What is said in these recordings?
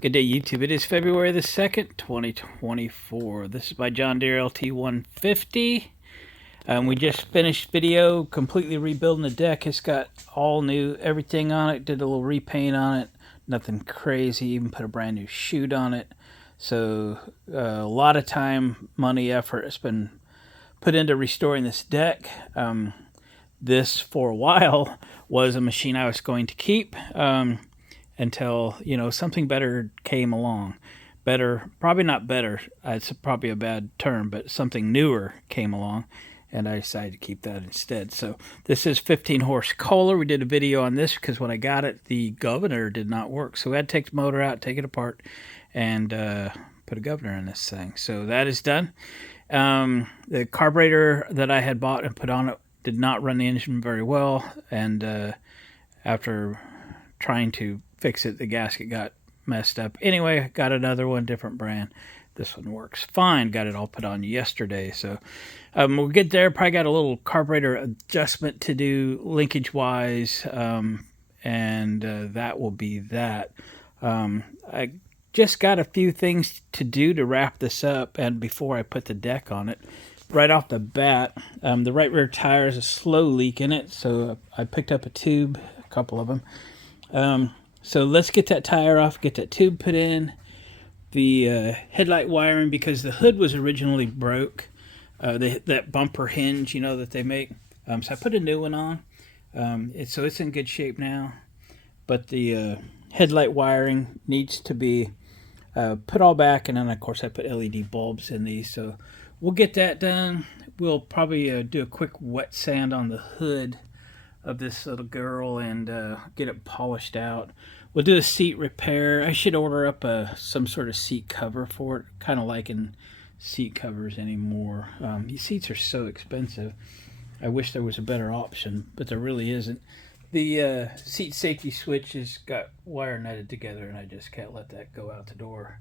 Good day, YouTube. It is February the 2nd, 2024. This is my John Deere LT150. We just finished video completely rebuilding the deck. It's got all new everything on it. Did a little repaint on it. Nothing crazy. Even put a brand new chute on it. So a lot of time, money, effort has been put into restoring this deck. This, for a while, was a machine I was going to keep. Until, you know, something better came along. Better, probably not better, it's probably a bad term, but something newer came along, and I decided to keep that instead. So this is 15 horse Kohler. We did a video on this because when I got it, the governor did not work. So we had to take the motor out, take it apart, and put a governor in this thing. So that is done. The carburetor that I had bought and put on it did not run the engine very well, and after trying to fix it, the gasket got messed up. Anyway, got another one, different brand. This one works fine. Got it all put on yesterday. So we'll get there. Probably got a little carburetor adjustment to do linkage wise, and that will be that. I just got a few things to do to wrap this up, and before I put the deck on it, right off the bat, the right rear tire is a slow leak in it, so I picked up a tube, a couple of them. So let's get that tire off, get that tube put in. The headlight wiring, because the hood was originally broke, that bumper hinge, you know, that they make. So I put a new one on. So it's in good shape now. But the headlight wiring needs to be put all back, and then of course I put LED bulbs in these. So we'll get that done. We'll probably do a quick wet sand on the hood of this little girl and get it polished out. We'll do a seat repair. I should order up some sort of seat cover for it. Kind of liking seat covers anymore. These seats are so expensive. I wish there was a better option, but there really isn't. The seat safety switch has got wire netted together, and I just can't let that go out the door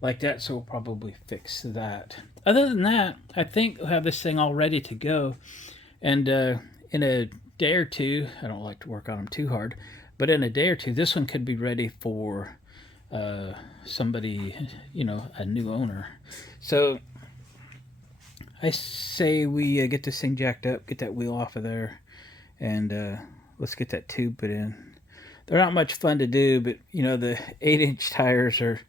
like that, so we'll probably fix that. Other than that, I think we'll have this thing all ready to go, and in a day or two, I don't like to work on them too hard, but in a day or two, this one could be ready for somebody, you know, a new owner. So I say we get this thing jacked up, get that wheel off of there, and let's get that tube put in. They're not much fun to do, but you know, the 8-inch tires are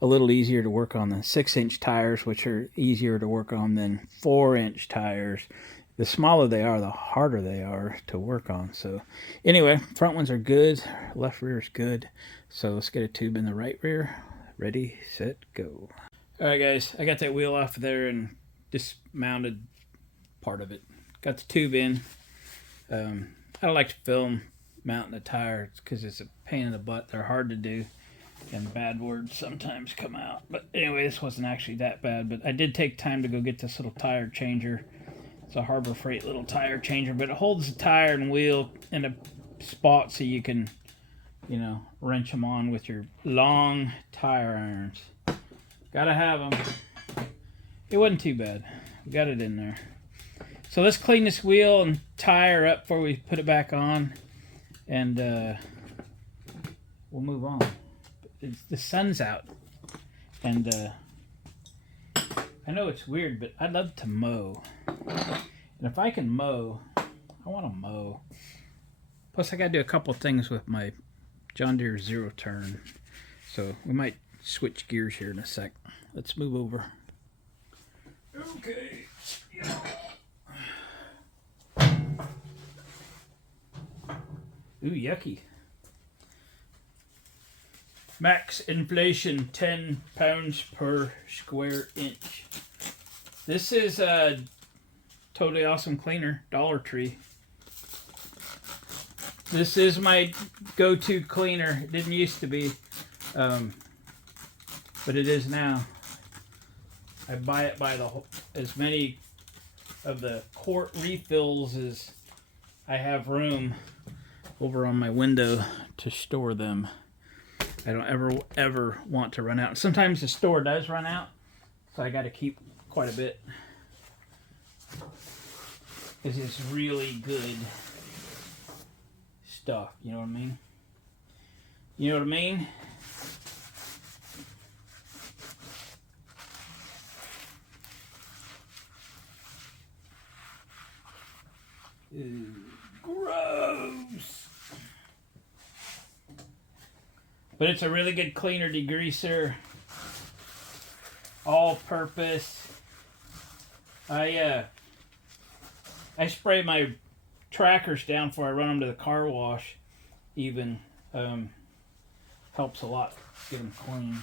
a little easier to work on than 6-inch tires, which are easier to work on than 4-inch tires. The smaller they are, the harder they are to work on. So anyway, front ones are good. Left rear is good. So let's get a tube in the right rear. Ready, set, go. All right, guys. I got that wheel off there and dismounted part of it. Got the tube in. I don't like to film mounting a tire because it's a pain in the butt. They're hard to do, and bad words sometimes come out. But anyway, this wasn't actually that bad. But I did take time to go get this little tire changer. It's a Harbor Freight little tire changer, but it holds the tire and wheel in a spot so you can, you know, wrench them on with your long tire irons. Gotta have them. It wasn't too bad. We got it in there. So let's clean this wheel and tire up before we put it back on, and we'll move on. The sun's out, and I know it's weird, but I love to mow. And if I can mow, I want to mow. Plus, I got to do a couple things with my John Deere zero turn. So we might switch gears here in a sec. Let's move over. Okay. Ooh, yucky. Max inflation, 10 pounds per square inch. This is a totally awesome cleaner, Dollar Tree. This is my go-to cleaner. It didn't used to be, but it is now. I buy it by as many of the quart refills as I have room over on my window to store them. I don't ever want to run out. Sometimes the store does run out, so I got to keep quite a bit. This is really good stuff, you know what I mean? You know what I mean? Ew, gross. But it's a really good cleaner degreaser. All purpose. I spray my trackers down before I run them to the car wash. Even helps a lot get them clean.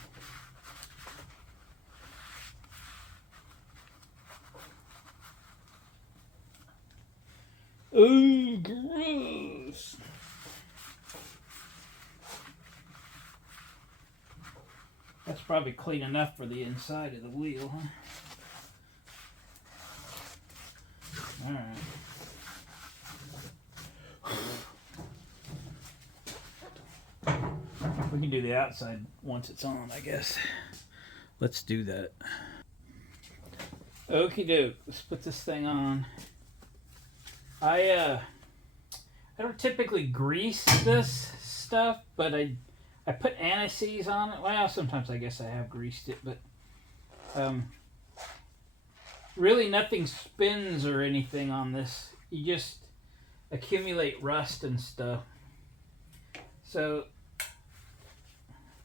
Ooh, gross. That's probably clean enough for the inside of the wheel, huh? Alright. We can do the outside once it's on, I guess. Let's do that. Okie doke. Let's put this thing on. I don't typically grease this stuff, but I put anise on it. Well, sometimes I guess I have greased it, but really nothing spins or anything on this. You just accumulate rust and stuff. So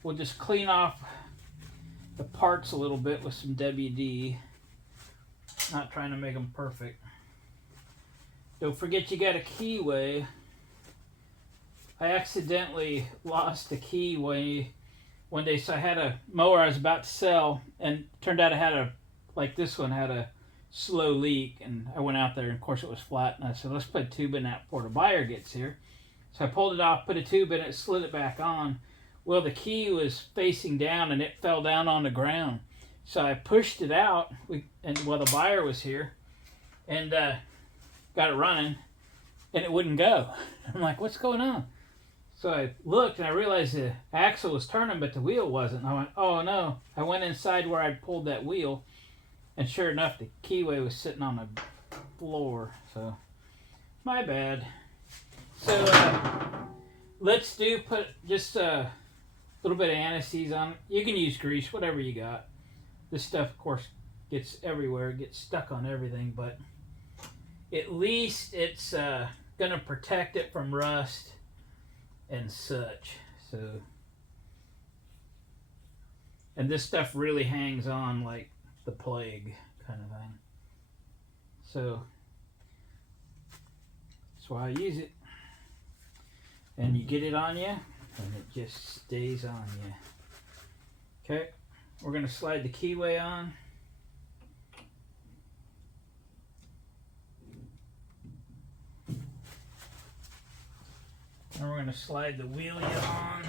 we'll just clean off the parts a little bit with some WD. Not trying to make them perfect. Don't forget you got a keyway. I accidentally lost the keyway one day, so I had a mower I was about to sell, and turned out I had a, like this one had a slow leak, and I went out there, and of course it was flat, and I said, let's put a tube in that before the buyer gets here. So I pulled it off, put a tube in it, slid it back on. Well, the key was facing down, and it fell down on the ground. So I pushed it out, and while the buyer was here, and got it running, and it wouldn't go. I'm like, what's going on? So I looked, and I realized the axle was turning, but the wheel wasn't. I went, oh no. I went inside where I'd pulled that wheel, and sure enough, the keyway was sitting on the floor. So, my bad. So, let's put just a little bit of anise on it. You can use grease, whatever you got. This stuff, of course, gets everywhere, gets stuck on everything, but at least it's going to protect it from rust and such. So, and this stuff really hangs on like the plague kind of thing. So that's why I use it. And you get it on you, and it just stays on you. Okay, we're going to slide the keyway on. And we're going to slide the wheelie on.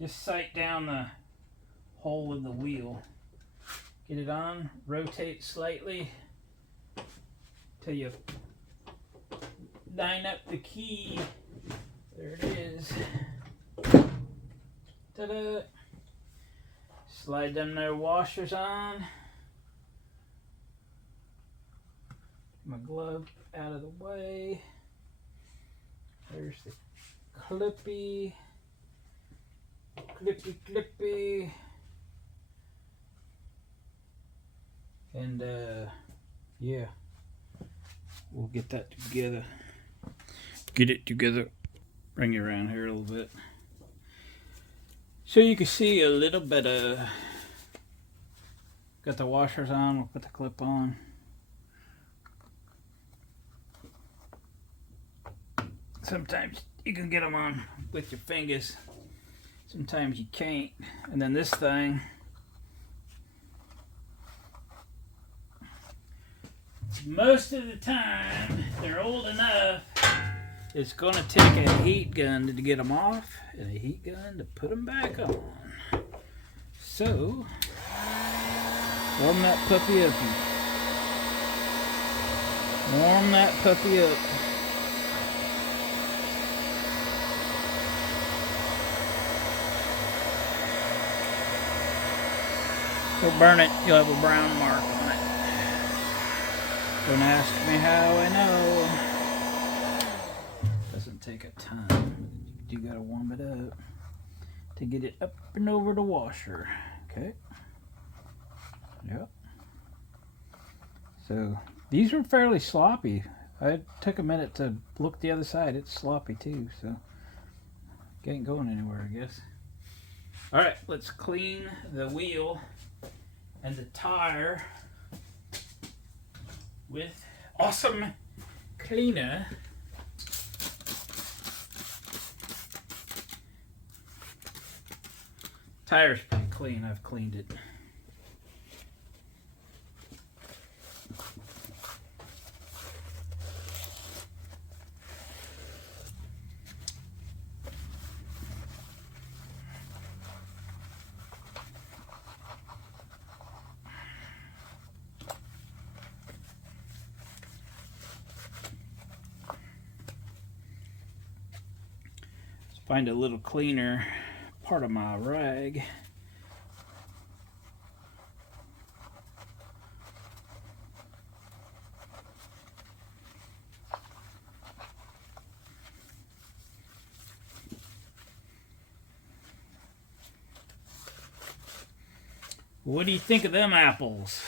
Just sight down the hole in the wheel. Get it on, rotate slightly till you line up the key. There it is. Ta-da! Slide them there washers on. My glove out of the way. There's the clippy. Clippy. And yeah, we'll get that together. Get it together. Bring it around here a little bit. So you can see a little bit of, got the washers on, we'll put the clip on. Sometimes you can get them on with your fingers. Sometimes you can't. And then this thing, most of the time, they're old enough, it's going to take a heat gun to get them off and a heat gun to put them back on. So, warm that puppy up. Warm that puppy up. You'll burn it, you'll have a brown mark on it. Don't ask me how I know. Doesn't take a ton. You gotta warm it up to get it up and over the washer. Okay. Yep. So these are fairly sloppy. I took a minute to look the other side. It's sloppy too, so it ain't going anywhere, I guess. All right, let's clean the wheel and the tire with awesome cleaner. Tire's pretty clean. I've cleaned it. Find a little cleaner part of my rag. What do you think of them apples?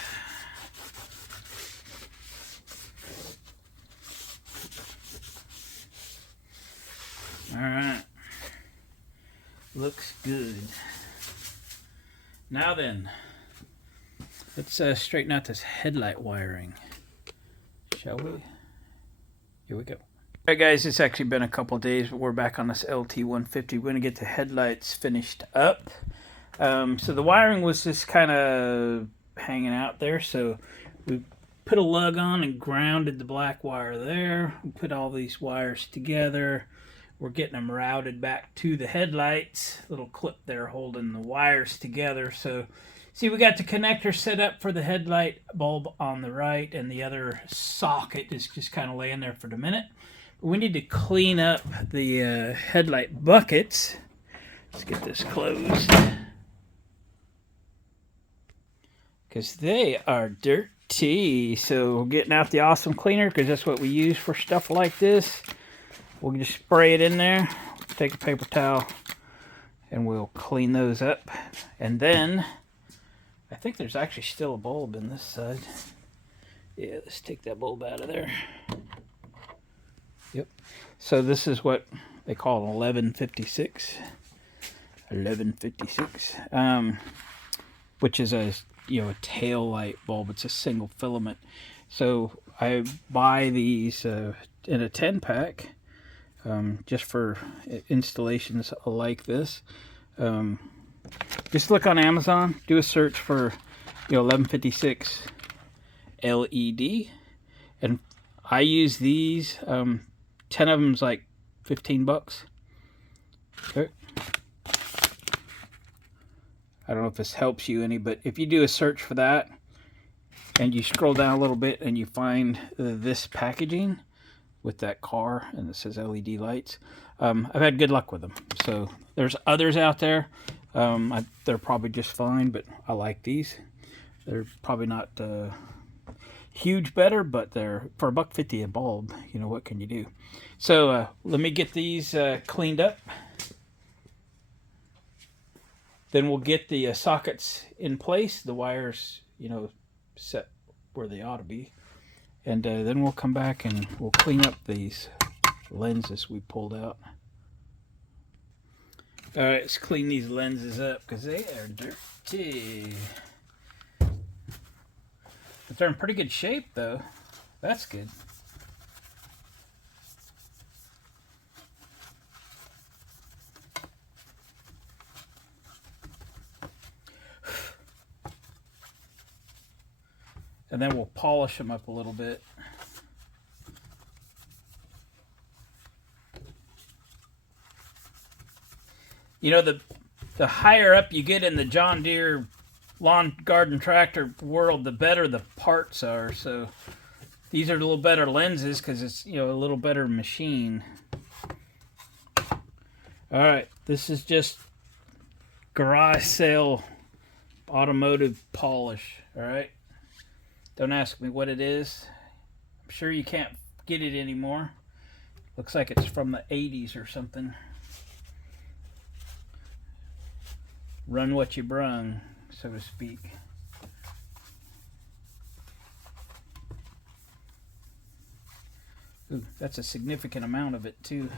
All right. Looks good. Now then, let's straighten out this headlight wiring, shall we? Here we go. All right, guys, it's actually been a couple days, but we're back on this LT150. We're going to get the headlights finished up. So the wiring was just kind of hanging out there, so we put a lug on and grounded the black wire there. We put all these wires together. We're getting them routed back to the headlights. Little clip there holding the wires together. So, see, we got the connector set up for the headlight bulb on the right, and the other socket is just kind of laying there for the minute. But we need to clean up the headlight buckets. Let's get this closed, because they are dirty. So we're getting out the awesome cleaner, because that's what we use for stuff like this. We'll just spray it in there, take a paper towel, and we'll clean those up. And then, I think there's actually still a bulb in this side. Yeah, let's take that bulb out of there. Yep. So this is what they call an 1156. 1156. Which is a tail light bulb. It's a single filament. So I buy these in a 10-pack. Just for installations like this. Just look on Amazon, do a search for 1156 LED, and I use these. 10 of them's like 15 bucks. Okay. I don't know if this helps you any, but if you do a search for that and you scroll down a little bit and you find this packaging with that car and it says LED lights, I've had good luck with them. So there's others out there. They're probably just fine, but I like these. They're probably not huge better, but they're for $1.50 a bulb. What can you do? So let me get these cleaned up. Then we'll get the sockets in place, the wires set where they ought to be. And then we'll come back and we'll clean up these lenses we pulled out. All right, let's clean these lenses up because they are dirty. But they're in pretty good shape, though. That's good. And then we'll polish them up a little bit. The higher up you get in the John Deere lawn garden tractor world, the better the parts are. So these are a little better lenses because it's a little better machine. All right, this is just garage sale automotive polish. All right. Don't ask me what it is. I'm sure you can't get it anymore. Looks like it's from the 80s or something. Run what you brung, so to speak. Ooh, that's a significant amount of it too.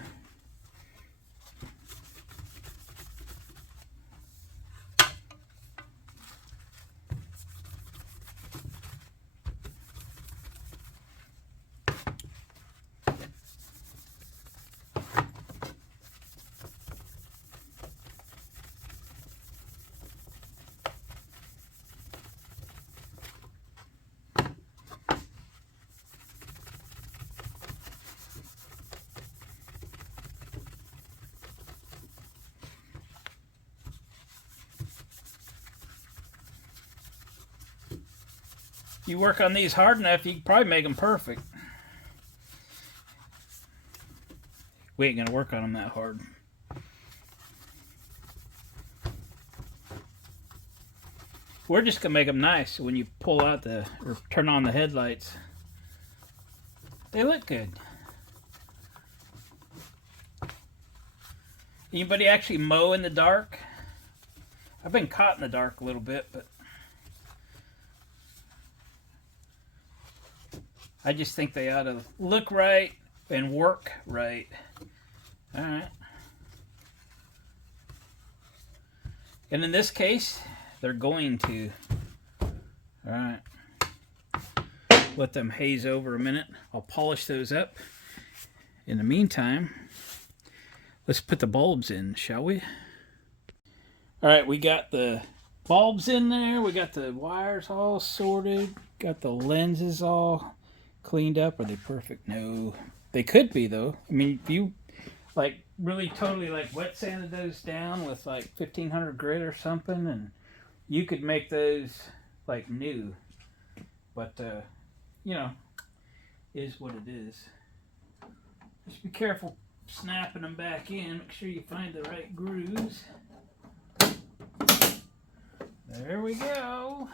You work on these hard enough, you can probably make them perfect. We ain't gonna work on them that hard. We're just gonna make them nice. So when you pull out or turn on the headlights, they look good. Anybody actually mow in the dark? I've been caught in the dark a little bit, but I just think they ought to look right and work right. All right. And in this case, they're going to. All right. Let them haze over a minute. I'll polish those up. In the meantime, let's put the bulbs in, shall we? All right, we got the bulbs in there. We got the wires all sorted. Got the lenses all cleaned up. Are they perfect? No. They could be, though. I mean, if you like really totally like wet sanded those down with like 1500 grit or something, and you could make those like new. But you know, is what it is. Just be careful snapping them back in. Make sure you find the right grooves. There we go.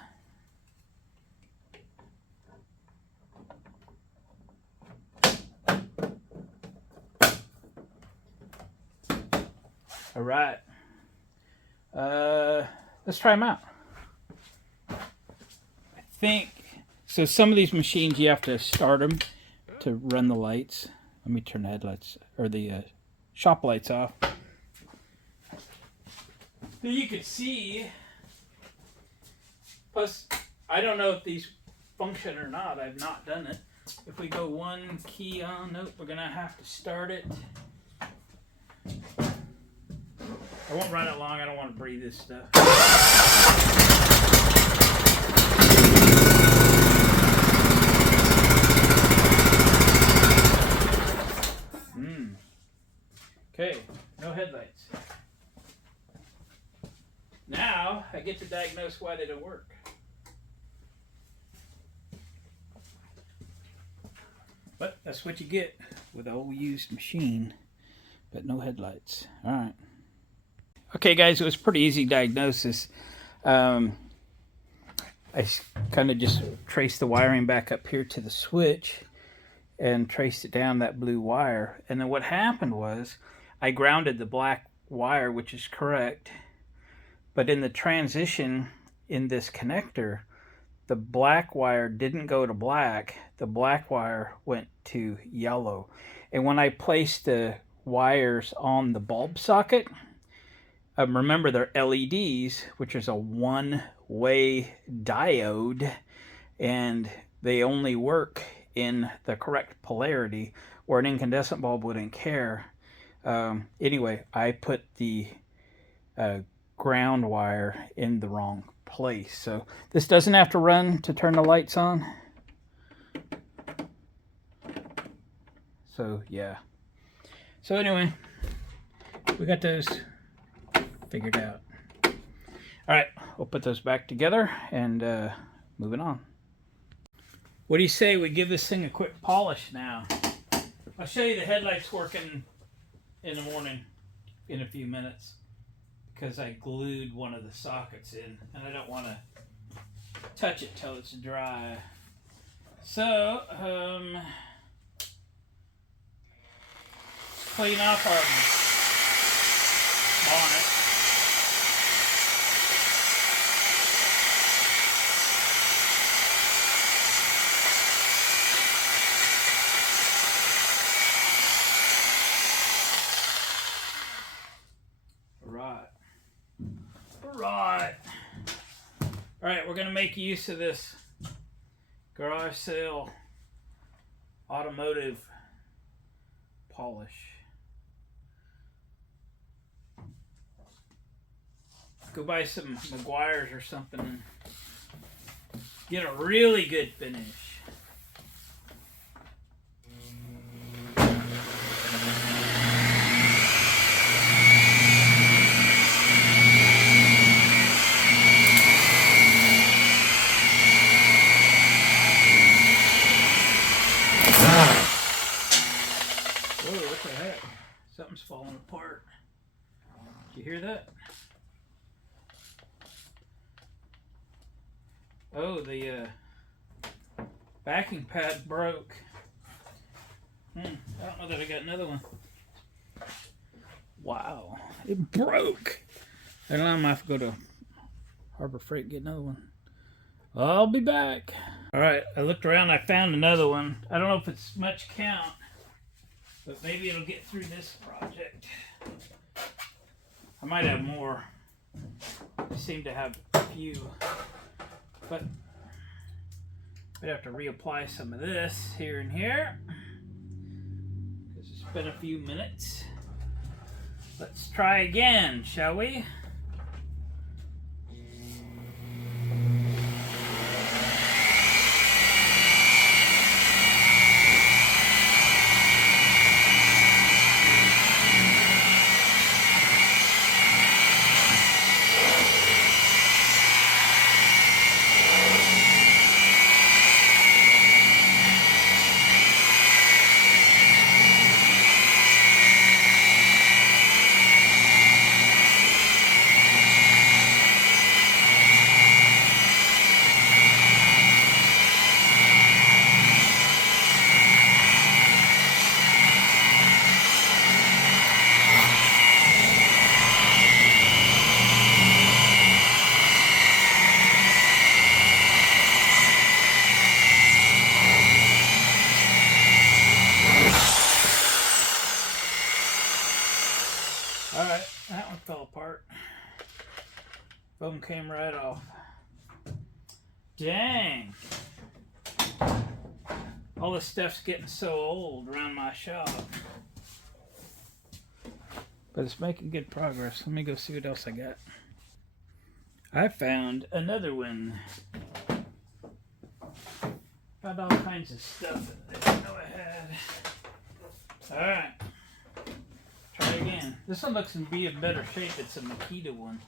All right. Let's try them out. I think so. Some of these machines you have to start them to run the lights. Let me turn the headlights or the shop lights off. So you can see. Plus, I don't know if these function or not. I've not done it. If we go one key on, nope, we're gonna have to start it. I won't run it long. I don't want to breathe this stuff. Okay, no headlights. Now I get to diagnose why they don't work. But that's what you get with an old used machine, but no headlights. All right. Okay, guys, it was pretty easy diagnosis. I kind of just traced the wiring back up here to the switch and traced it down that blue wire. And then what happened was I grounded the black wire, which is correct. But in the transition in this connector, the black wire didn't go to black. The black wire went to yellow. And when I placed the wires on the bulb socket, remember they're LEDs, which is a one-way diode, and they only work in the correct polarity, where an incandescent bulb wouldn't care. Anyway, I put the ground wire in the wrong place. So this doesn't have to run to turn the lights on. So yeah. So anyway, we got those figured out. All right, we'll put those back together and moving on. What do you say we give this thing a quick polish now? I'll show you the headlights working in the morning in a few minutes because I glued one of the sockets in and I don't want to touch it till it's dry. So, clean off our bonnet. we're going to make use of this garage sale automotive polish. Go buy some McGuire's or something and get a really good finish. Whoa, what the heck? Something's falling apart. Did you hear that? Oh, the backing pad broke. I don't know that I got another one. Wow, it broke. I don't know, I'm going to have to go to Harbor Freight and get another one. I'll be back. All right, I looked around, I found another one. I don't know if it's much count, but maybe it'll get through this project. I might have more. I seem to have a few. But I'd have to reapply some of this here and here, because it's been a few minutes. Let's try again, shall we? Alright, that one fell apart. Foam came right off. Dang! All this stuff's getting so old around my shop. But it's making good progress. Let me go see what else I got. I found another one. Found all kinds of stuff that I didn't know I had. Alright. Try again. This one looks to be in better shape. It's a Makita one.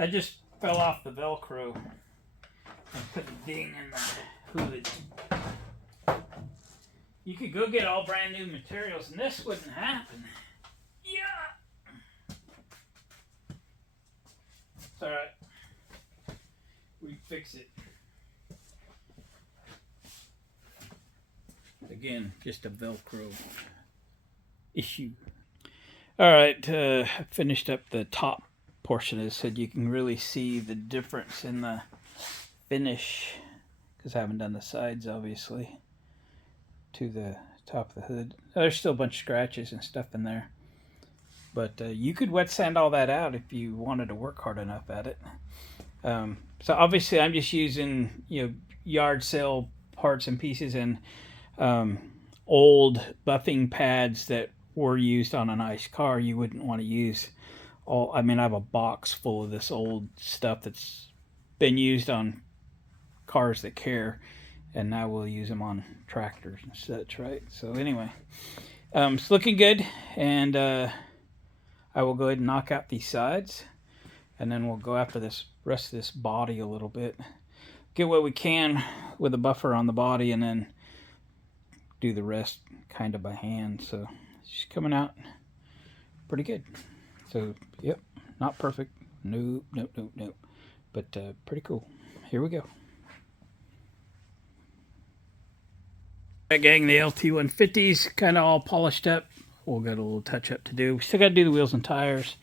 I just fell off the Velcro and put the ding in the hood. You could go get all brand new materials and this wouldn't happen. Yeah! It's alright. We fix it. Again, just a Velcro issue. Alright, I finished up the top portion of this so you can really see the difference in the finish, because I haven't done the sides obviously, to the top of the hood. There's still a bunch of scratches and stuff in there, but you could wet sand all that out if you wanted to work hard enough at it. So obviously I'm just using, you know, yard sale parts and pieces and old buffing pads that were used on a nice car. You wouldn't want to use all, I mean, I have a box full of this old stuff that's been used on cars that care, and now we'll use them on tractors and such, right? So anyway, it's looking good, and I will go ahead and knock out these sides, and then we'll go after this rest of this body a little bit, get what we can with a buffer on the body, and then do the rest kind of by hand. So it's coming out pretty good. So yep, not perfect, nope, but pretty cool. Here we go. Alright gang, the LT150's kind of all polished up. We'll got a little touch up to do. We still got to do the wheels and tires.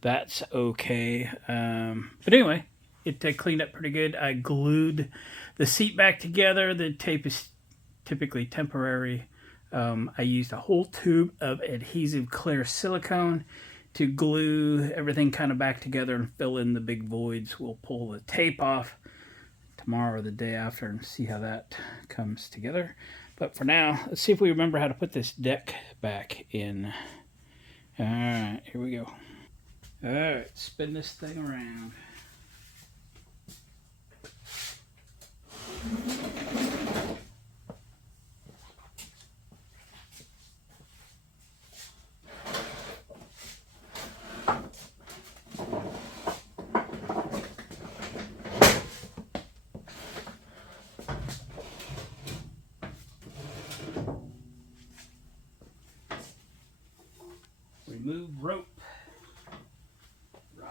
That's okay. But anyway, it cleaned up pretty good. I glued the seat back together. The tape is typically temporary. I used a whole tube of adhesive clear silicone to glue everything kind of back together and fill in the big voids. We'll pull the tape off tomorrow or the day after and see how that comes together. But for now, let's see if we remember how to put this deck back in. All right, here we go. All right, spin this thing around. Remove rope. Rod.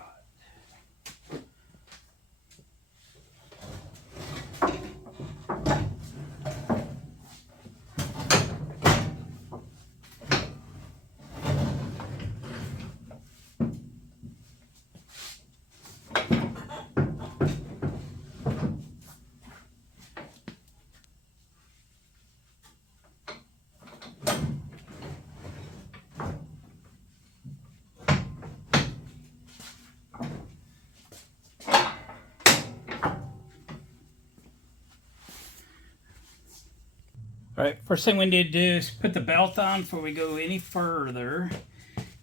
All right, first thing we need to do is put the belt on before we go any further.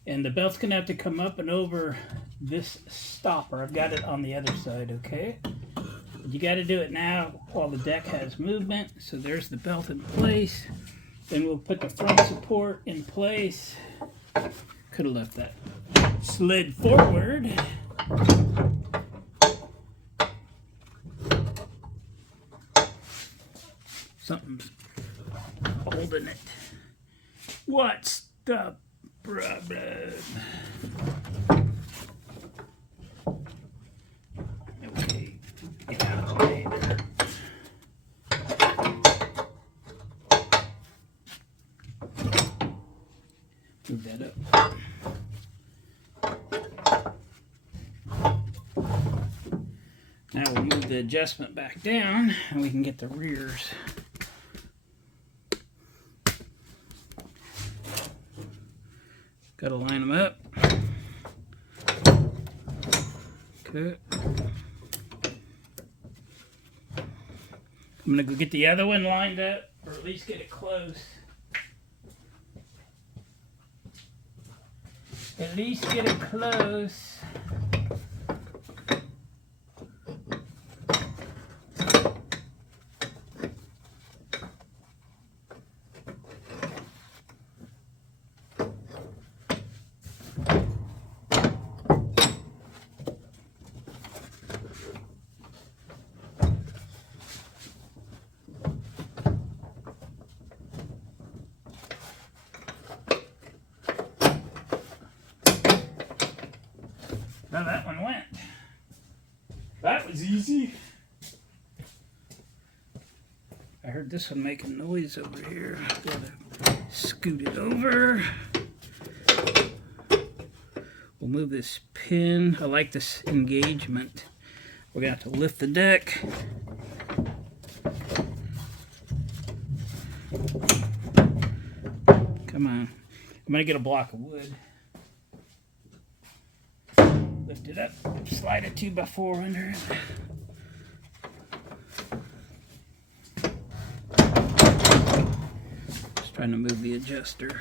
And the belt's gonna have to come up and over this stopper. I've got it on the other side, okay? But you gotta do it now while the deck has movement. So there's the belt in place. Then we'll put the front support in place. Could have left that slid forward. Something's holding it. What's the problem? Okay, get out of the way there. Move that up. Now we'll move the adjustment back down and we can get the rears. Got to line them up. Okay. I'm gonna go get the other one lined up, or at least get it close. At least get it close. how that one went. That was easy. I heard this one making noise over here. Gotta scoot it over. We'll move this pin. I like this engagement. We're gonna have to lift the deck. Come on. I'm gonna get a block of wood. Lift it up, slide a 2x4 under it. Just trying to move the adjuster.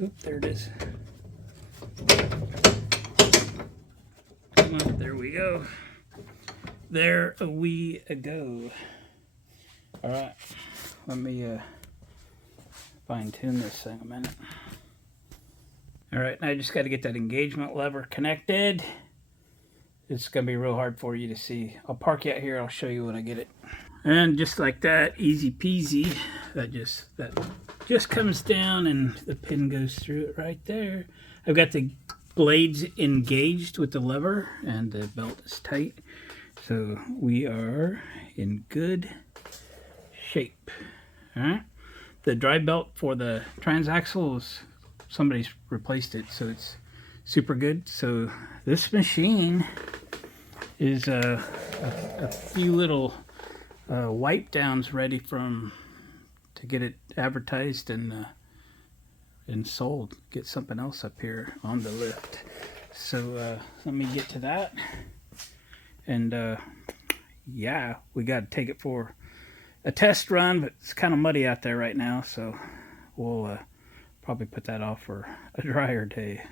Oop, there it is. Come on, there we go. There we go. All right, let me fine tune this thing a minute. All right, now I just got to get that engagement lever connected. It's gonna be real hard for you to see. I'll park you out here. I'll show you when I get it. And just like that, easy peasy. That just comes down and the pin goes through it right there. I've got the blades engaged with the lever and the belt is tight. So we are in good shape. All right. The drive belt for the transaxle is, somebody's replaced it, so it's super good. So this machine is a few little wipe downs ready to get it advertised and sold. Get something else up here on the lift. So let me get to that. And yeah, we got to take it for a test run, but it's kind of muddy out there right now, so we'll probably put that off for a drier day.